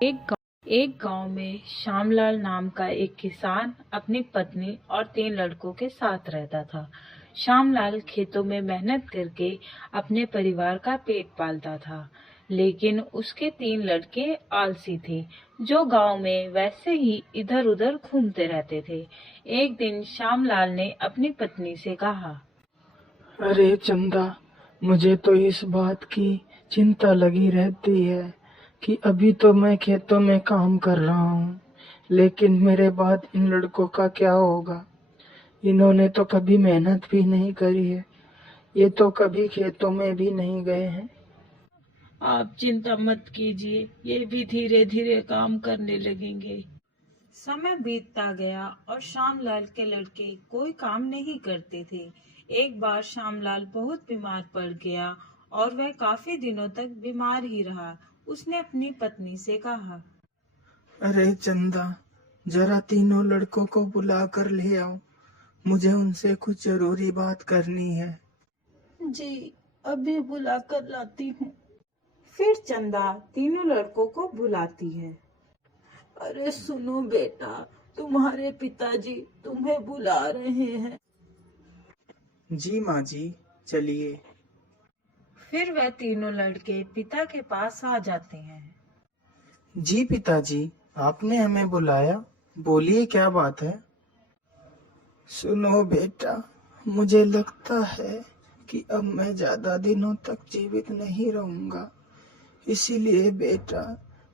एक गांव में श्यामलाल नाम का एक किसान अपनी पत्नी और 3 लड़कों के साथ रहता था। श्यामलाल खेतों में मेहनत करके अपने परिवार का पेट पालता था, लेकिन उसके 3 लड़के आलसी थे, जो गांव में वैसे ही इधर-उधर घूमते रहते थे। एक दिन श्यामलाल ने अपनी पत्नी से कहा, अरे चंदा, मुझे तो इस बात की चिंता लगी रहती है कि अभी तो मैं खेतों में काम कर रहा हूँ, लेकिन मेरे बाद इन लड़कों का क्या होगा। इन्होंने तो कभी मेहनत भी नहीं करी है, ये तो कभी खेतों में भी नहीं गए हैं। आप चिंता मत कीजिए, ये भी धीरे धीरे काम करने लगेंगे। समय बीतता गया और श्यामलाल के लड़के कोई काम नहीं करते थे। एक बार श्यामलाल बहुत बीमार पड़ गया और वह काफी दिनों तक बीमार ही रहा। उसने अपनी पत्नी से कहा, अरे चंदा, जरा तीनों लड़कों को बुला कर ले आओ, मुझे उनसे कुछ जरूरी बात करनी है। जी, अभी बुला कर लाती हूँ। फिर चंदा तीनों लड़कों को बुलाती है। अरे सुनो बेटा, तुम्हारे पिताजी तुम्हें बुला रहे हैं। जी माँ जी, चलिए। फिर वह तीनों लड़के पिता के पास आ जाते हैं। जी पिताजी, आपने हमें बुलाया, बोलिए क्या बात है। सुनो बेटा, मुझे लगता है कि अब मैं ज्यादा दिनों तक जीवित नहीं रहूंगा। इसीलिए बेटा,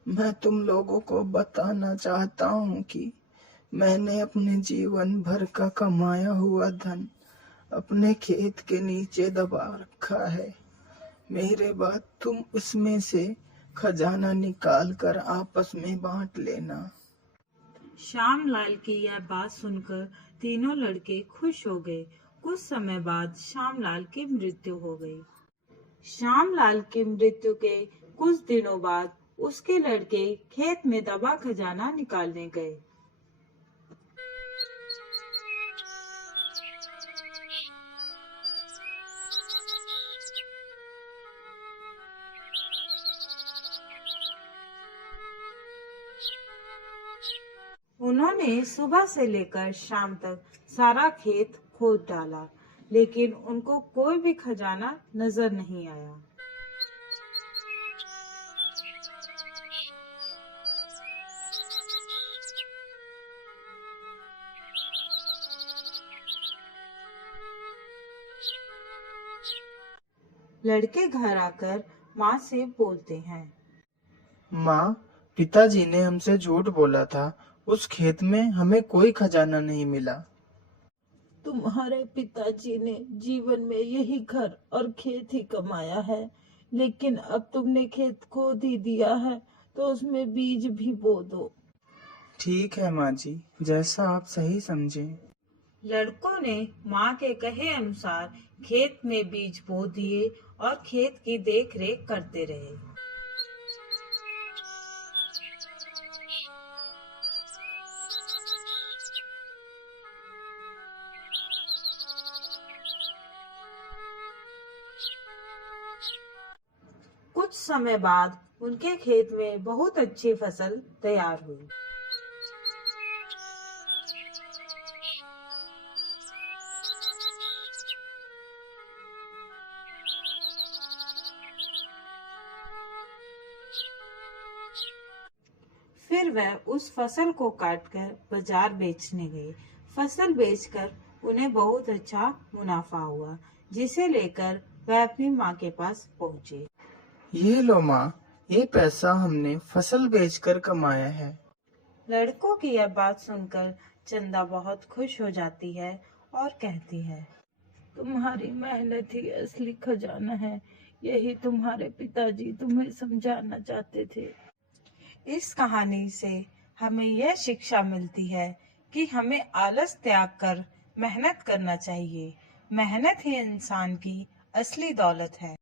मैं तुम लोगों को बताना चाहता हूँ कि मैंने अपने जीवन भर का कमाया हुआ धन अपने खेत के नीचे दबा रखा है। मेरे बाद तुम उसमें से खजाना निकाल कर आपस में बांट लेना। श्यामलाल की यह बात सुनकर तीनों लड़के खुश हो गए। कुछ समय बाद श्यामलाल की मृत्यु हो गई। श्यामलाल की मृत्यु के कुछ दिनों बाद उसके लड़के खेत में दबा खजाना निकालने गए। उन्होंने सुबह से लेकर शाम तक सारा खेत खोद डाला, लेकिन उनको कोई भी खजाना नजर नहीं आया। लड़के घर आकर माँ से बोलते हैं, माँ, पिताजी ने हमसे झूठ बोला था, उस खेत में हमें कोई खजाना नहीं मिला। तुम्हारे पिताजी ने जीवन में यही घर और खेत ही कमाया है, लेकिन अब तुमने खेत खोद ही दिया है, तो उसमें बीज भी बो दो। ठीक है माँ जी, जैसा आप सही समझें। लड़कों ने माँ के कहे अनुसार खेत में बीज बो दिए और खेत की देख रेख करते रहे। कुछ समय बाद उनके खेत में बहुत अच्छी फसल तैयार हुई। फिर वह उस फसल को काटकर बाजार बेचने गए। फसल बेचकर उन्हें बहुत अच्छा मुनाफा हुआ, जिसे लेकर वह अपनी माँ के पास पहुँचे। ये लो माँ, ये पैसा हमने फसल बेचकर कमाया है। लड़कों की यह बात सुनकर चंदा बहुत खुश हो जाती है और कहती है, तुम्हारी मेहनत ही असली खजाना है। यही तुम्हारे पिताजी तुम्हें समझाना चाहते थे। इस कहानी से हमें यह शिक्षा मिलती है कि हमें आलस त्याग कर मेहनत करना चाहिए। मेहनत ही इंसान की असली दौलत है।